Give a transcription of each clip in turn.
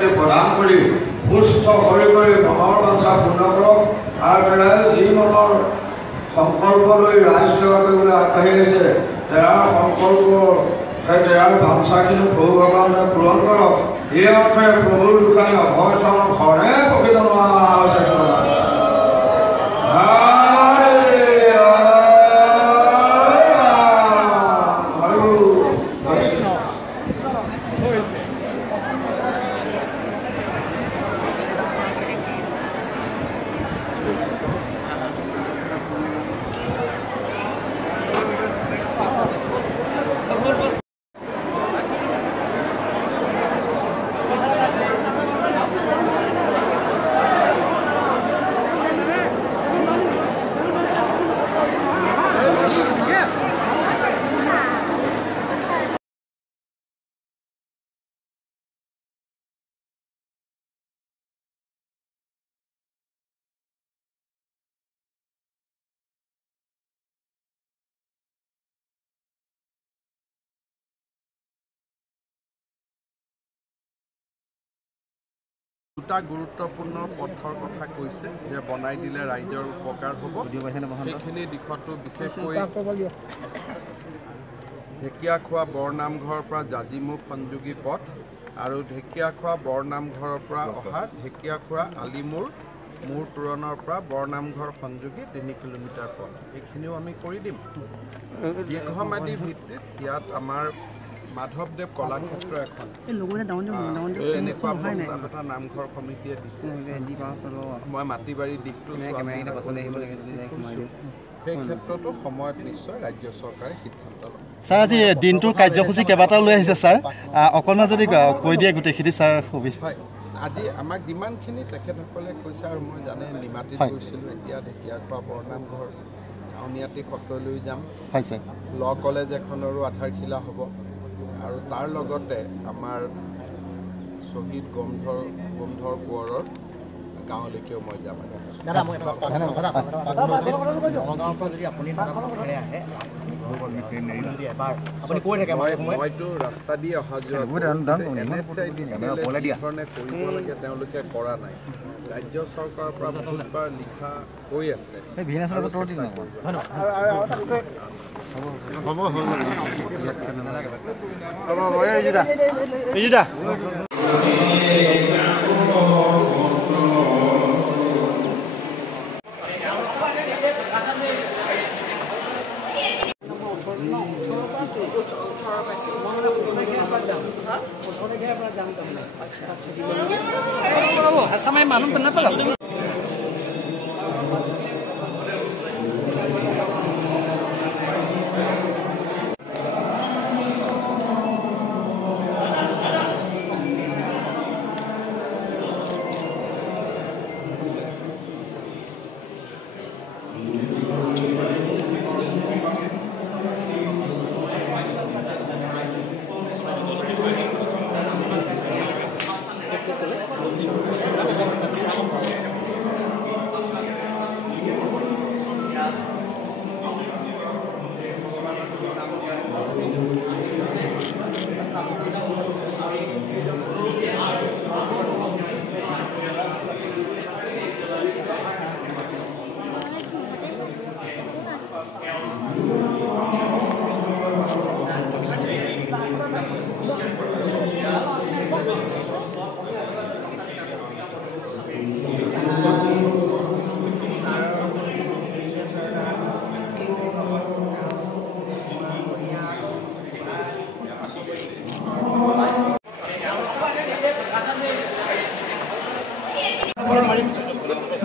শক্তি প্ৰদান কৰি সুস্থ হৈ কৰি মনৰ বাঞ্ছা পূৰ্ণ কৰক আৰু তেওঁ যি মনৰ সংকল্প লৈ ৰাইজ সেৱা কৰিবলৈ আগবাঢ়ি গৈছে তেওঁৰ সংকল্প তেওঁৰ বাঞ্ছাখিনি প্ৰভু ভগৱানে পূৰণ কৰক এই অৰ্থে প্ৰভুৰ দোকানী অভয় চৰণ শৰণে প্ৰকৃত নোহোৱা হৈছে দুটা গুৰুত্বপূৰ্ণ পথৰ কথা কৈছে যে বনাই দিলে ৰাইজৰ উপকাৰ হ'ব সেইখিনি দিশতো বিশেষকৈ ঢেকীয়াখোৱা বৰনামঘৰৰ পৰা জাজিমুখ সংযোগী পথ আৰু ঢেকীয়াখোৱা বৰনামঘৰৰ পৰা অহা ঢেকীয়াখোৱা আলিমূৰ মূৰ তোৰণৰ পৰা বৰনামঘৰ সংযোগী 3 কিলোমিটাৰ পথ এইখিনিও আমি কৰি দিম দীৰ্ঘম্যাদী ভিত্তিত ইয়াত আমাৰ মাধৱদেৱ কলাক্ষেত্ৰ এখন এনেকুৱা প্ৰস্তাৱ এটা নামঘৰ কমিটিয়ে দিছে মই মাটিবাৰী দিশটো সেই ক্ষেত্ৰতো সময়ত নিশ্চয় ৰাজ্য চৰকাৰে সিদ্ধান্ত লয় ছাৰ আজি দিনটোৰ কাৰ্যসূচী কেইবাটাও লৈ আহিছে ছাৰ অকণমান যদি কৈ দিয়ে গোটেইখিনি ছাৰ সুবিধা হয় আজি আমাক যিমানখিনি তেখেতসকলে কৈছে আৰু মই জানে নিমাতীত গৈছিলোঁ এতিয়া ঢেকীয়াখোৱা বৰনামঘৰ আউনীআটী সত্ৰলৈ যাম হয় ছাৰ ল কলেজ এখনৰো আধাৰশিলা হ'ব আৰু তাৰ লগতে আমাৰ শ্বহীদ গোমধৰ কোঁৱৰৰ গাঁৱলৈকেও মই যাম মইতো ৰাস্তা দি অহা যোৱা ধৰণে কৰিব লাগে তেওঁলোকে কৰা নাই ৰাজ্য চৰকাৰৰ পৰা বহুতবাৰ লিখা হৈ আছে sampai malam kenapa lah?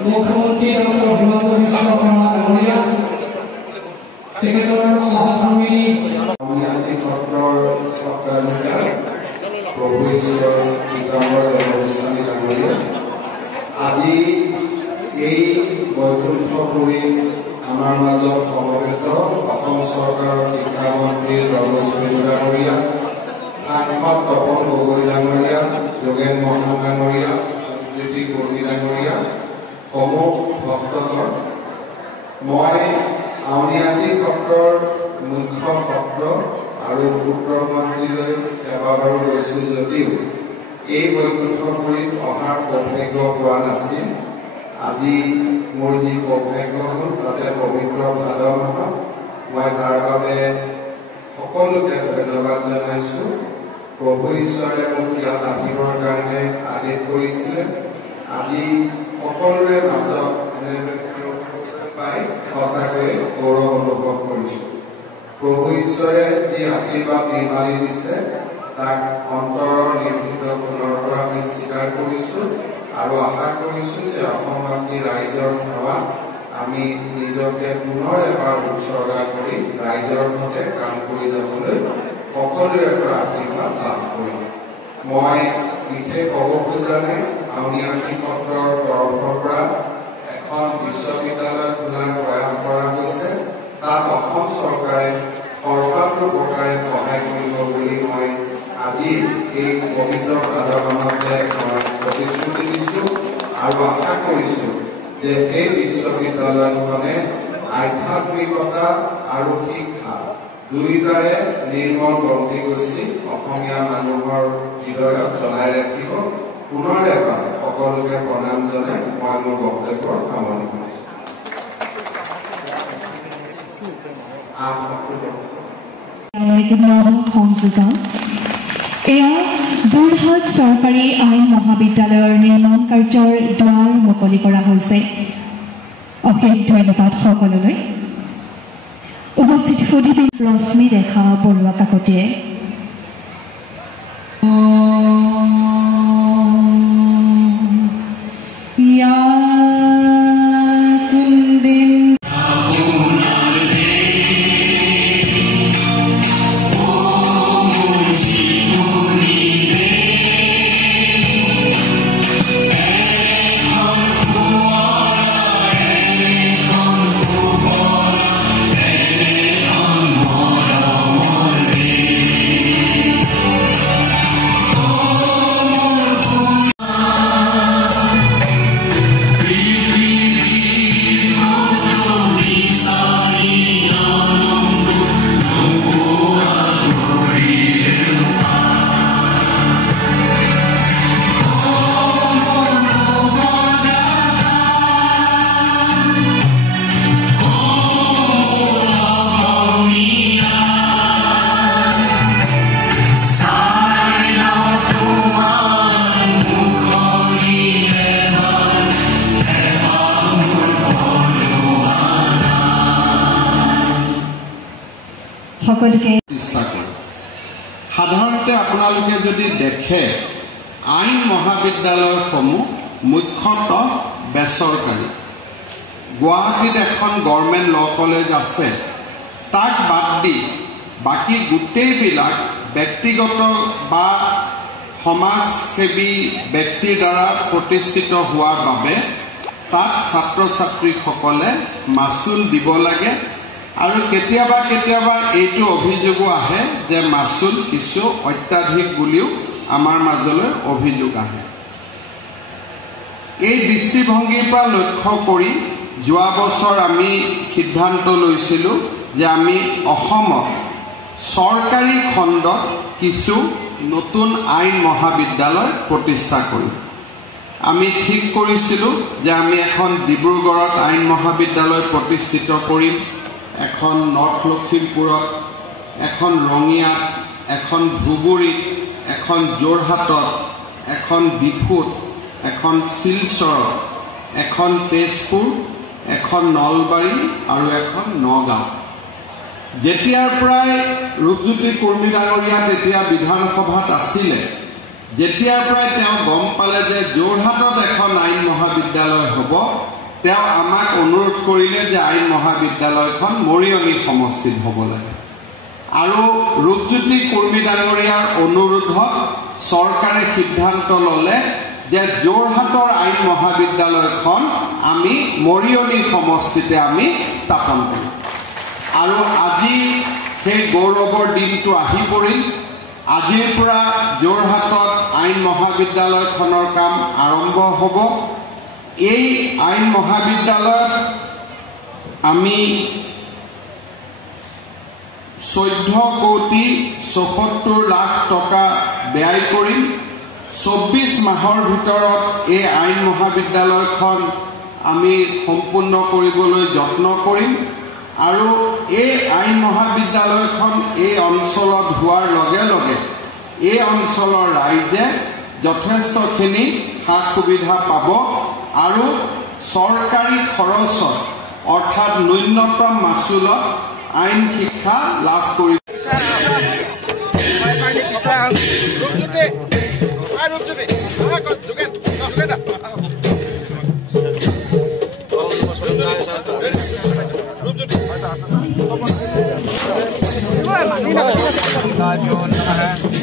মুখ্যমন্ত্ৰী ডক্টৰ হিমন্ত বিশ্ব শৰ্মা ডাঙৰীয়া তেখেতৰ সহধৰ্মিনী প্ৰভু ঈশ্বৰ পীতাম্বৰ গোস্বামী ডাঙৰীয়া আজি এই বৈকুণ্ঠ পুৰী আমাৰ মাজত সমবেত অসম চৰকাৰৰ শিক্ষামন্ত্ৰী ৰমেশ্বৰ ডাঙৰীয়া সাংসদ তপন গগৈ ডাঙৰীয়া যোগেন মহন ডাঙৰীয়া জ্যোতি বৰ্মী ডাঙৰীয়া সমূহ ভক্তগণ মই আউনীআটী সত্ৰৰ মুখ্য সত্ৰ আৰু উত্তৰ মন্দিৰলৈ কেইবাবাৰো গৈছোঁ যদিও এই বৈকুণ্ঠপুৰীত অহাৰ সৌভাগ্য পোৱা নাছিল। আজি মোৰ যি সৌভাগ্য হ'ল তাতে পবিত্ৰ ভাদ মাহত মই তাৰ বাবে সকলোকে ধন্যবাদ জনাইছোঁ। প্ৰভু ঈশ্বৰে মোক ইয়াত আহিবৰ কাৰণে আদেশ কৰিছিলে। আজি সকলোৰে মাজত পাই সঁচাকৈ গৌৰৱ অনুভৱ কৰিছোঁ। প্ৰভু ঈশ্বৰে যি আশীৰ্বাদ নিৰ্মালি দিছে তাক অন্তৰৰ নিৰ্ভীত মনৰ পৰা আমি স্বীকাৰ কৰিছোঁ আৰু আশা কৰিছোঁ যে অসমবাসী ৰাইজৰ সেৱাত আমি নিজকে পুনৰ এবাৰ উৎসৰ্গা কৰি ৰাইজৰ মতে কাম কৰি যাবলৈ সকলোৰে পৰা আশীৰ্বাদ লাভ কৰিম। মই বিশেষ ক'ব খোজা নাই, আউনীআটী সত্ৰৰ তৰফৰ পৰা এখন বিশ্ববিদ্যালয় খোলাৰ প্ৰয়াস কৰা হৈছে। তাত অসম চৰকাৰে সৰ্বাত্মকতাৰে সহায় কৰিব বুলি মই আজি এই পবিত্ৰ ভাদ মাহতে মই প্ৰতিশ্ৰুতি দিছোঁ আৰু আশা কৰিছোঁ যে এই বিশ্ববিদ্যালয়খনে আধ্যাত্মিকতা আৰু শিক্ষা দুয়োটাৰে নিৰ্মল বন্তি গছি অসমীয়া মানুহৰ হৃদয়ত জ্বলাই ৰাখিব। পুনৰ এবাৰ সকলোকে প্ৰণাম জনাই মই মোৰ বক্তব্যৰ সামৰণি কৰিছোঁ। এয়া যোৰহাট চৰকাৰী আইন মহাবিদ্যালয়ৰ নিৰ্মাণ কাৰ্যৰ দুৱাৰ মুকলি কৰা হৈছে। অশেষ ধন্যবাদ সকলোলৈ। উপস্থিত সুধীবৃন্দ ৰশ্মি ৰেখা বৰুৱা কাকতিয়ে। সাধাৰণতে আপোনালোকে যদি দেখে আইন মহাবিদ্যালয়সমূহ মুখ্যতঃ বেচৰকাৰী। গুৱাহাটীত এখন গভৰ্ণমেণ্ট ল কলেজ আছে, তাক বাদ দি বাকী গোটেইবিলাক ব্যক্তিগত বা সমাজসেৱী ব্যক্তিৰ দ্বাৰা প্ৰতিষ্ঠিত হোৱাৰ বাবে তাত ছাত্ৰ ছাত্ৰীসকলে মাচুল দিব লাগে। আৰু কেতিয়াবা কেতিয়াবা এইটো অভিযোগো আহে যে মাচুল কিছু অত্যাধিক বুলিও আমাৰ মাজলৈ অভিযোগ আহে। এই দৃষ্টিভংগীৰ পৰা লক্ষ্য কৰি যোৱা বছৰ আমি সিদ্ধান্ত লৈছিলোঁ যে আমি অসমত চৰকাৰী খণ্ডত কিছু নতুন আইন মহাবিদ্যালয় প্ৰতিষ্ঠা কৰিম। আমি ঠিক কৰিছিলোঁ যে আমি এখন ডিব্ৰুগড়ত আইন মহাবিদ্যালয় প্ৰতিষ্ঠিত কৰিম, এখন নৰ্থ লখিমপুৰত, এখন ৰঙিয়াত, এখন ধুবুৰীত, এখন যোৰহাটত, এখন বিশুত, এখন শিলচৰত, এখন তেজপুৰ, এখন নলবাৰী আৰু এখন নগাঁও। যেতিয়াৰ পৰাই ৰূপজ্যোতি কুৰ্মী ডাঙৰীয়া তেতিয়া বিধানসভাত আছিলে, যেতিয়াৰ পৰাই তেওঁ গম পালে যে যোৰহাটত এখন আইন মহাবিদ্যালয় হ'ব, তেওঁ আমাক অনুৰোধ কৰিলে যে আইন মহাবিদ্যালয়খন মৰিয়নি সমষ্টিত হ'ব লাগে। আৰু ৰূপজ্যোতি কুৰ্মী ডাঙৰীয়াৰ অনুৰোধত চৰকাৰে সিদ্ধান্ত ল'লে যে যোৰহাটৰ আইন মহাবিদ্যালয়খন আমি মৰিয়নি সমষ্টিতে আমি স্থাপন কৰিম। আৰু আজি সেই গৌৰৱৰ দিনটো আহি পৰিল। আজিৰ পৰা যোৰহাটত আইন মহাবিদ্যালয়খনৰ কাম আৰম্ভ হ'ব। এই আইন মহাবিদ্যালয়ত আমি 14,74,00,000 টকা ব্যয় কৰিম। 24 মাহৰ ভিতৰত এই আইন মহাবিদ্যালয়খন আমি সম্পূৰ্ণ কৰিবলৈ যত্ন কৰিম আৰু এই আইন মহাবিদ্যালয়খন এই অঞ্চলত হোৱাৰ লগে লগে এই অঞ্চলৰ ৰাইজে যথেষ্টখিনি সা সুবিধা পাব আৰু চৰকাৰী খৰচত অৰ্থাৎ ন্যূনতম মাচুলত আইন শিক্ষা লাভ কৰিব। Terima kasih.